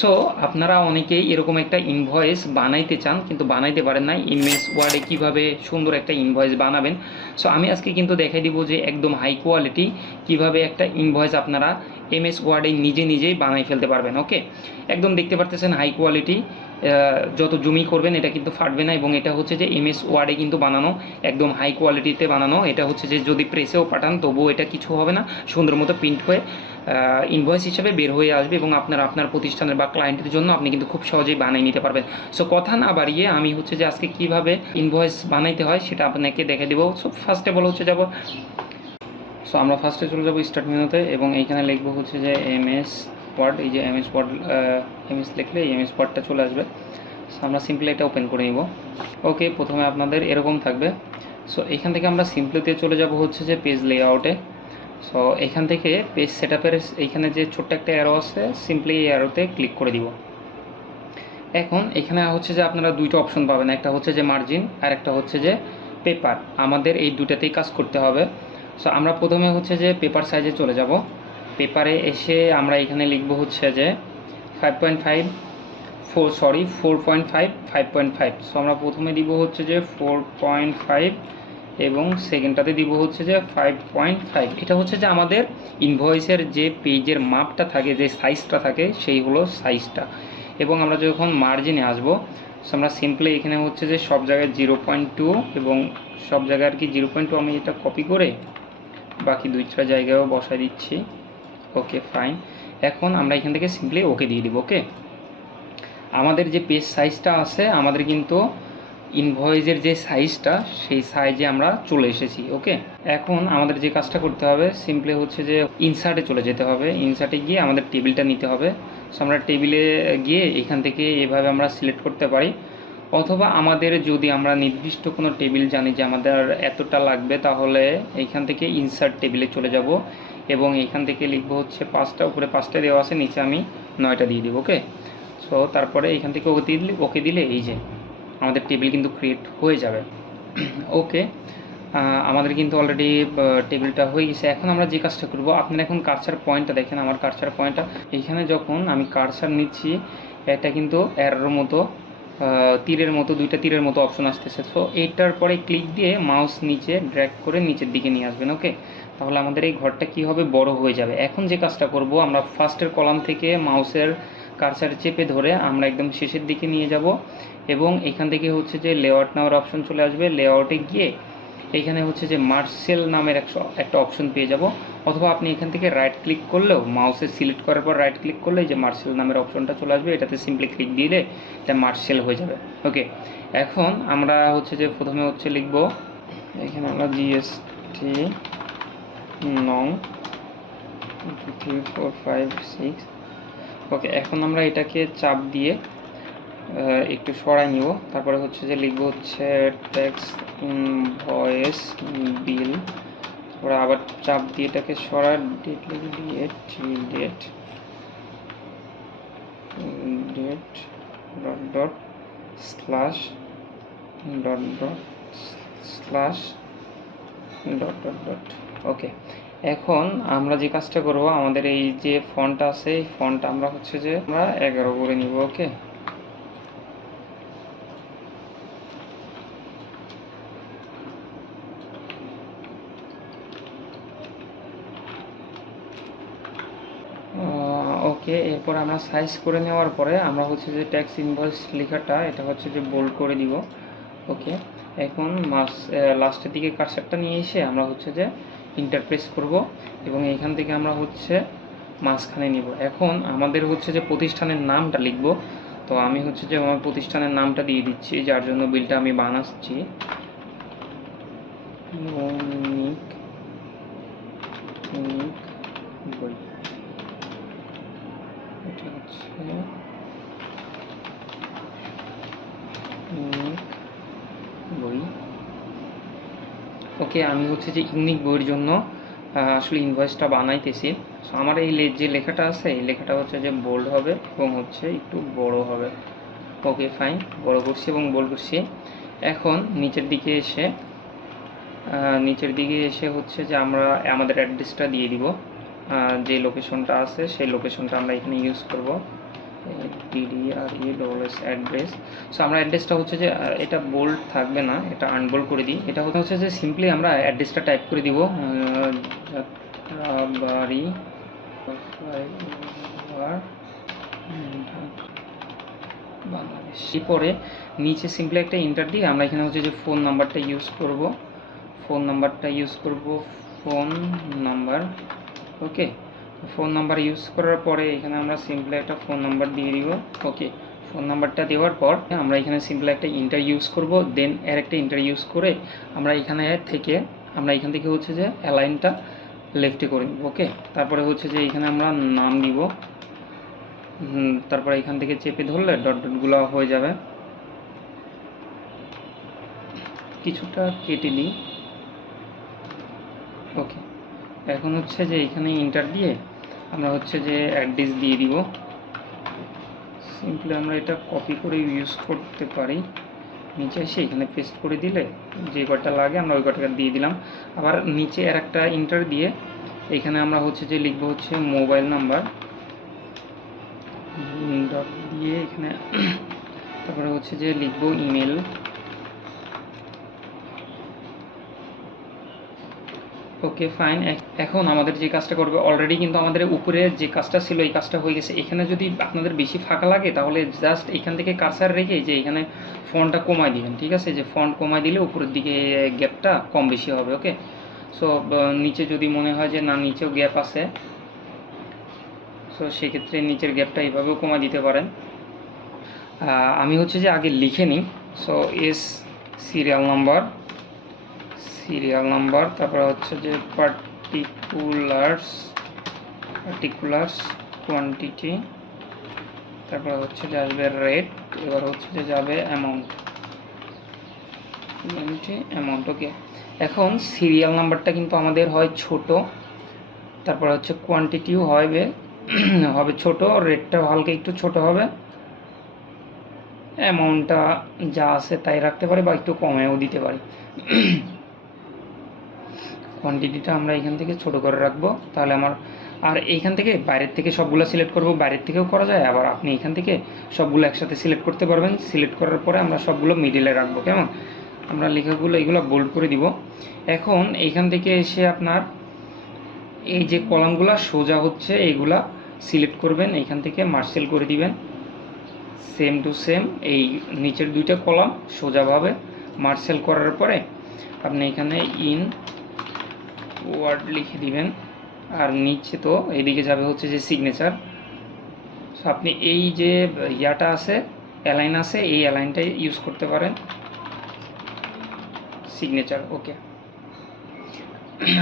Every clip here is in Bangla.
সো আপনারা অনেকেই এরকম একটা ইনভয়েস বানাইতে চান কিন্তু বানাইতে পারেন না। এমএস ওয়ার্ডে কীভাবে সুন্দর একটা ইনভয়েস বানাবেন, সো আমি আজকে কিন্তু দেখাই দিব যে একদম হাই কোয়ালিটি কীভাবে একটা ইনভয়েস আপনারা এমএস ওয়ার্ডে নিজেই বানাই ফেলতে পারবেন। ওকে, একদম দেখতে পারতেছেন হাই কোয়ালিটি, যত জুমি করবেন এটা কিন্তু ফাটবে না। এবং এটা হচ্ছে যে এমএস ওয়ার্ডে কিন্তু বানানো, একদম হাই কোয়ালিটিতে বানানো। এটা হচ্ছে যে যদি প্রেসেও পাঠান তবুও এটা কিছু হবে না, সুন্দর মতো প্রিন্ট হয়ে ইনভয়েস হিসেবে বের হয়ে আসবে এবং আপনার প্রতিষ্ঠানের বা ক্লায়েন্টের জন্য আপনি কিন্তু খুব সহজেই বানিয়ে নিতে পারবেন। সো কথা না বাড়িয়ে আমি হচ্ছে যে আজকে কীভাবে ইনভয়েস বানাইতে হয় সেটা আপনাকে দেখে দেবো। সো ফার্স্টে বলা হচ্ছে যাব, সো আমরা ফার্স্টে চলে যাবো স্টার্ট মেনুতে এবং এইখানে লিখবো হচ্ছে যে এমএস ওয়ার্ড। এই যে এমএস ওয়ার্ড, এমএস লিখলে এমএস ওয়ার্ডটা চলে আসবে। সো আমরা সিম্পলি এটা ওপেন করে নিব। ওকে, প্রথমে আপনাদের এরকম থাকবে। সো এখান থেকে আমরা সিম্পলিতে চলে যাব হচ্ছে যে পেজ লেআউটে। সো এখান থেকে পেজ সেটআপের এইখানে যে ছোট্ট একটা অ্যারো আছে, সিম্পলি এই অ্যারোতে ক্লিক করে দিব। এখন এখানে হচ্ছে যে আপনারা দুইটা অপশন পাবেন, একটা হচ্ছে যে মার্জিন আর একটা হচ্ছে যে পেপার। আমাদের এই দুটাতেই কাজ করতে হবে। সো আমরা প্রথমে হচ্ছে যে পেপার সাইজে চলে যাব। পেপারে এসে আমরা এখানে লিখব হচ্ছে যে 5.5 4.5 5.5। সো আমরা প্রথমে দিব হচ্ছে যে 4.5 এবং সেকেন্ডটাতে দিব হচ্ছে যে 5.5। এটা হচ্ছে যে আমাদের ইনভয়েসের যে পেজের মাপটা থাকে, যে সাইজটা থাকে, সেই হলো সাইজটা। এবং আমরা যখন মার্জিনে আসবো, আমরা সিম্পলি এখানে হচ্ছে যে সব জায়গায় 0.2 এবং সব জায়গায় আর কি 0.2 আমি এটা কপি করে বাকি দুইটা জায়গায়ও বসাই দিচ্ছি। Okay fine. এখন আমরা এখান থেকে সিম্পলি ওকে দিয়ে দিব। ওকে, আমাদের যে পেজ সাইজটা আছে, আমাদের কিন্তু ইনভয়েসের যে সাইজটা, সেই সাইজে আমরা চলে এসেছি। ওকে, এখন আমাদের যে কাজটা করতে হবে সিম্পলি হচ্ছে যে ইনসার্টে চলে যেতে হবে। ইনসার্টে গিয়ে আমাদের টেবিলটা নিতে হবে। সো আমরা টেবিলে গিয়ে এখান থেকে এভাবে আমরা সিলেক্ট করতে পারি, অথবা আমাদের যদি আমরা নির্দিষ্ট কোনো টেবিল জানি যে আমাদের এতটা লাগবে, তাহলে এইখান থেকে ইনসার্ট টেবিলে চলে যাব এবং এইখান থেকে লিখবো হচ্ছে 5টা, উপরে 5টা দেওয়া আছে, নিচে আমি 9টা দিয়ে দিব। ওকে, সো তারপরে এখান থেকে ওকে দিলে এই যে আমাদের টেবিল কিন্তু ক্রিয়েট হয়ে যাবে। ওকে, আমাদের কিন্তু অলরেডি টেবিলটা হয়ে গেছে। এখন আমরা যে কাজটা করব, আপনারা এখন কার্সার পয়েন্টটা দেখেন, আমার কার্সার পয়েন্টটা এইখানে যখন আমি কার্সার নিচ্ছি, এটা কিন্তু অ্যারোর মতো তীরের মতো, দুইটা তীরের মতো অপশন আসতেছে। সো এইটার পরে ক্লিক দিয়ে মাউস নিচে ড্র্যাগ করে নিচের দিকে নিয়ে আসবেন। ওকে, তাহলে আমাদের এই ঘরটা কী হবে, বড় হয়ে যাবে। এখন যে কাজটা করব, আমরা ফার্স্টের কলাম থেকে মাউসের কার্সার চেপে ধরে আমরা একদম শেষের দিকে নিয়ে যাব এবং এখান থেকে হচ্ছে যে লেআউট নামের অপশন চলে আসবে। লেআউটে গিয়ে এইখানে হচ্ছে যে মার্সেল নামের একটা অপশন পেয়ে যাব, অথবা আপনি এখান থেকে রাইট ক্লিক করলেও, মাউসে সিলেক্ট করার পর রাইট ক্লিক করলে যে মার্সেল নামের অপশনটা চলে আসবে, এটাতে সিম্পলি ক্লিক দিলে এটা মার্সেল হয়ে যাবে। ওকে, এখন আমরা হচ্ছে যে প্রথমে হচ্ছে লিখব এখানে আমরা জিএসটি নং 2 3 4 5 6। ওকে, এখন আমরা এটাকে চাপ দিয়ে একটু সরাই নিব। তারপরে হচ্ছে যে লিখব হচ্ছে ট্যাক্স ইনভয়েস বিল, তারপরে আবার চাপ দিয়ে এটাকে সরার ডেট লিখে দিয়ে date date dot dot slash dot dot slash dot dot dot. Okay, এখন আমরা যে কাজটা করব, আমাদের এই যে ফন্ট আছে, এই ফন্ট আমরা হচ্ছে যে আমরা 11 করে নিব। ওকে, ওকে, এরপর আমরা সাইজ করে নেওয়ার পরে আমরা হচ্ছে যে ট্যাক্স ইনভয়েস লেখাটা এটা হচ্ছে যে বোল্ড করে দিব। ওকে, এখন লাস্টের দিকে কার্সারটা নিয়ে এসে আমরা হচ্ছে যে ইন্টারপ্রেস করব এবং এখান থেকে আমরা হচ্ছে মাঝখানে নিব। এখন আমাদের হচ্ছে যে প্রতিষ্ঠানের নামটা লিখব। তো আমি হচ্ছে যে আমার প্রতিষ্ঠানের নামটা দিয়ে দিচ্ছি, যার জন্য বিলটা আমি বানাচ্ছি। এটা হচ্ছে বই। ওকে, আমি হচ্ছে যে ইউনিক বইয়ের জন্য আসলে ইনভয়েসটা বানাইতেছি। সো আমার এই যে লেখাটা আছে, এই লেখাটা হচ্ছে যে বোল্ড হবে এবং হচ্ছে একটু বড় হবে। ওকে ফাইন, বড় করছি এবং বোল্ড করছি। এখন নিচের দিকে এসে হচ্ছে যে আমরা আমাদের অ্যাড্রেসটা দিয়ে দিব, যে লোকেশনটা আছে সেই লোকেশনটা আমরা এখানে ইউজ করব। ADRESS address. সো আমরা অ্যাড্রেসটা হচ্ছে যে এটা বোল্ড থাকবে না, এটা আনবোল্ড করে দিই। এটা হচ্ছে যে সিম্পলি আমরা অ্যাড্রেসটা টাইপ করে দিব যাত্রাবাড়ি বাংলাদেশ। এরপরে নিচে সিম্পলি একটা ইন্টার দিয়ে আমরা এখানে হচ্ছে যে ফোন নাম্বারটা ইউজ করব, ফোন নাম্বার। ওকে, ফোন নাম্বার ইউজ করার পরে এখানে আমরা সিম্পলি একটা ফোন নাম্বার দিয়ে দিব। ওকে, ফোন নাম্বারটা দেওয়ার পর আমরা এখানে সিম্পলি একটা ইন্টার ইউজ করব, দেন এর একটা ইন্টার ইউজ করে আমরা এখান থেকে হচ্ছে যে অ্যালাইনটা লেফটে করে দিব। ওকে, তারপরে হচ্ছে যে এখানে আমরা নাম দিব, তারপরে এখান থেকে চেপে ধরলে ডটগুলো হয়ে যাবে। কিছুটা কেটে নিই। ওকে, এখন হচ্ছে যে এখানে ইন্টার দিয়ে আমরা হচ্ছে যে অ্যাড্রেস দিয়ে দিব। সিম্পলি আমরা এটা কপি করে ইউজ করতে পারি, নিচে এসে এখানে পেস্ট করে দিলে যে কয়টা লাগে আমরা ওই কয়টা দিয়ে দিলাম। আবার নিচে আর একটা ইন্টার দিয়ে এখানে আমরা হচ্ছে যে লিখব হচ্ছে মোবাইল নাম্বার ডট দিয়ে এখানে তারপরে হচ্ছে যে লিখব ইমেল। Okay fine. এখন আমাদের যে কাজটা করবে, অলরেডি কিন্তু আমাদের উপরে যে কাজটা ছিল এই কাজটা হয়ে গেছে। এখানে যদি আপনাদের বেশি ফাঁকা লাগে তাহলে জাস্ট এখান থেকে কার্সার রেখে যে এখানে ফন্টটা কমায় দিবেন, ঠিক আছে? যে ফন্ট কমায় দিলে উপরের দিকে গ্যাপটা কম বেশি হবে। ওকে, সো নিচে যদি মনে হয় যে না নিচেও গ্যাপ আছে, সো সেক্ষেত্রে নিচের গ্যাপটা এইভাবেও কমায় দিতে পারেন। আমি হচ্ছে যে আগে লিখে নিই। সো এস সিরিয়াল নাম্বার, তারপর হচ্ছে যে পার্টিকুলার্স কোয়ান্টিটি, তারপর হচ্ছে যে আসবে রেট, এবার হচ্ছে যে যাবে অ্যামাউন্ট। ওকে, এখন সিরিয়াল নাম্বারটা কিন্তু আমাদের হয় ছোট, তারপর হচ্ছে কোয়ান্টিটিও হবে ছোট, রেটটাও হালকা একটু ছোট হবে, অ্যামাউন্টটা যা আছে তাই রাখতে পারি বা একটু কমেও দিতে পারি। কোয়ান্টিটিটা আমরা এখান থেকে ছোট করে রাখবো, তাহলে আর এইখান থেকে বাইরের থেকে সবগুলো সিলেক্ট করব, বাইরের থেকেও করা যায়, আবার আপনি এখান থেকে সবগুলো একসাথে সিলেক্ট করতে পারবেন। সিলেক্ট করার পরে আমরা সবগুলো মিডিলে রাখবো, কেমন? আমরা লেখাগুলো এগুলো বোল্ড করে দিব। এখন এইখান থেকে এসে আপনার এই যে কলামগুলো সোজা হচ্ছে এইগুলা সিলেক্ট করবেন, এইখান থেকে মার্সেল করে দিবেন সেম টু সেম। এই নিচের দুইটা কলাম সোজাভাবে মার্সেল করার পরে আপনি এখানে ইন ওয়ার্ড লিখে দিবেন, আর নিচে তো এইদিকে যাবে হচ্ছে যে সিগনেচার। সো আপনি এই যে ইয়াটা আছে, অ্যালাইন আছে, এই অ্যালাইনটাই ইউজ করতে পারেন, সিগনেচার। ওকে,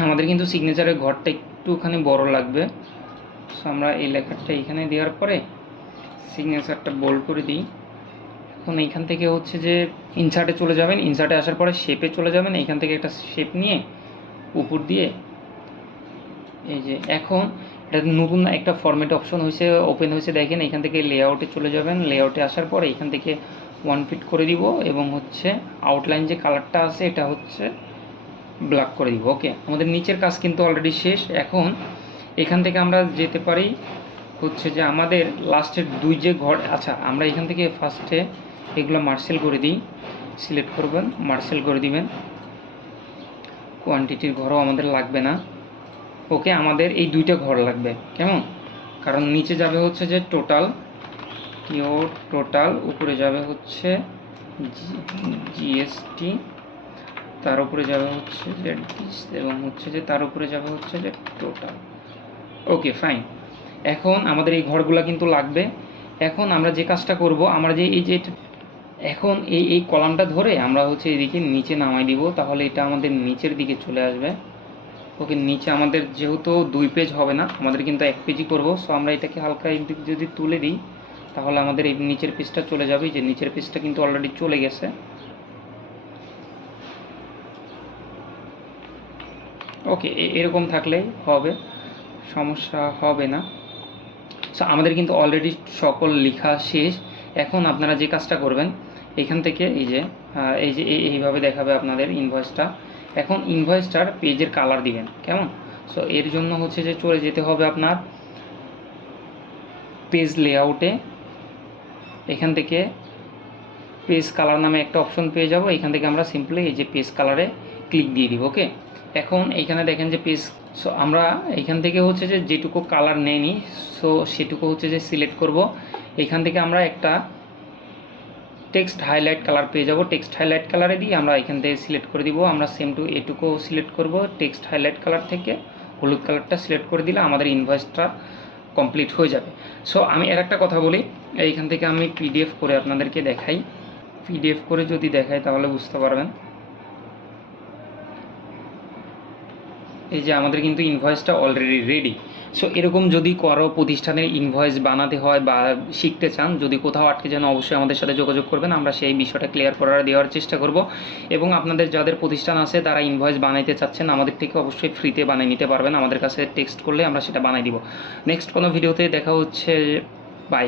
আমাদের কিন্তু সিগনেচারের ঘরটা একটুখানি বড় লাগবে। সো আমরা এই লেখাটা এখানে দেওয়ার পরে সিগনেচারটা বোল্ড করে দিই। এখন এইখান থেকে হচ্ছে যে ইনসার্টে চলে যাবেন, ইনসার্টে আসার পরে শেপে চলে যাবেন, এইখান থেকে একটা শেপ নিয়ে উপর দিয়ে এই যে এখন এটা নতুন একটা ফরম্যাট অপশন হয়েছে, ওপেন হয়েছে, দেখেন এখান থেকে লেআউটে চলে যাবেন। লেআউটে আসার পরে এখান থেকে 1 ফিট করে দিব এবং হচ্ছে আউটলাইন যে কালারটা আছে এটা হচ্ছে ব্ল্যাক করে দিব। ওকে, আমাদের নিচের কাজ কিন্তু অলরেডি শেষ। এখন এখান থেকে আমরা যেতে পারি হচ্ছে যে আমাদের লাস্টের দুই যে ঘর, আচ্ছা আমরা এখান থেকে ফার্স্টে এগুলো মার্সেল করে দিই। সিলেক্ট করবেন, মার্সেল করে দিবেন। কোয়ান্টিটির ঘরও আমাদের লাগবে না। ওকে, আমাদের এই দুইটা ঘর লাগবে, কেমন? কারণ নিচে যাবে হচ্ছে যে টোটাল, উপরে যাবে হচ্ছে জিএসটি, তার উপরে যাবে হচ্ছে যে ডিস, এবং হচ্ছে যে তার উপরে যাবে হচ্ছে যে টোটাল। ওকে ফাইন, এখন আমাদের এই ঘরগুলো কিন্তু লাগবে। এখন আমরা যে কাজটা করব, আমরা যে এখন এই কলামটা ধরে আমরা হচ্ছে এদিকে নিচে নামাই দিব, তাহলে এটা আমাদের নিচের দিকে চলে আসবে। ওকে, নিচে আমাদের যেহেতু 2 পেজ হবে না, আমাদের কিন্তু 1 পেজই করবো। সো আমরা এটাকে হালকা এদিকে যদি তুলে দিই তাহলে আমাদের এই নিচের পেজটা চলে যাবে। যে নিচের পেজটা কিন্তু অলরেডি চলে গেছে। ওকে, এরকম থাকলেই হবে, সমস্যা হবে না। সো আমাদের কিন্তু অলরেডি সকল লেখা শেষ। এখন আপনারা যে কাজটা করবেন, এখান থেকে এই যে এইভাবে দেখাবে আপনাদের ইনভয়েসটা। এখন ইনভয়েসটার পেজের কালার দিবেন, কেমন? সো এর জন্য হচ্ছে যে চলে যেতে হবে আপনার পেজ লেআউটে, এখান থেকে পেজ কালার নামে একটা অপশন পেয়ে যাব। এখান থেকে আমরা সিম্পলি এই যে পেজ কালারে ক্লিক দিয়ে দিব। ওকে, এখন এইখানে দেখেন যে পেজ, সো আমরা এখান থেকে হচ্ছে যে যেটুকু কালার নেয়নি সো সেটুকু হচ্ছে যে সিলেক্ট করব। এখান থেকে আমরা একটা টেক্সট হাইলাইট কালার পেয়ে যাব। টেক্সট হাইলাইট কালারে দিয়ে আমরা এখান থেকে সিলেক্ট করে দিব। আমরা সেম টু এটুকু সিলেক্ট করব। টেক্সট হাইলাইট কালার থেকে হলুদ কালারটা সিলেক্ট করে দিলে আমাদের ইনভয়েসটা কমপ্লিট হয়ে যাবে। সো আমি এর একটা কথা বলি, এইখান থেকে আমি পিডিএফ করে আপনাদেরকে দেখাই। পিডিএফ করে যদি দেখাই তাহলে বুঝতে পারবেন। এই যে আমাদের কিন্তু ইনভয়েসটা অলরেডি রেডি। সো এরকম যদি কারো প্রতিষ্ঠানের ইনভয়েস বানাতে হয় বা শিখতে চান, যদি কোথাও আটকে যান অবশ্যই আমাদের সাথে যোগাযোগ করবেন, আমরা সেই বিষয়টা ক্লিয়ার করার দেওয়ার চেষ্টা করব। এবং আপনাদের যাদের প্রতিষ্ঠান আছে তারা ইনভয়েস বানাইতে চাচ্ছেন আমাদের থেকে অবশ্যই ফ্রিতে বানিয়ে নিতে পারবেন, আমাদের কাছে টেক্সট করলে আমরা সেটা বানাই দিব। নেক্সট কোনো ভিডিওতে দেখা হচ্ছে, বাই।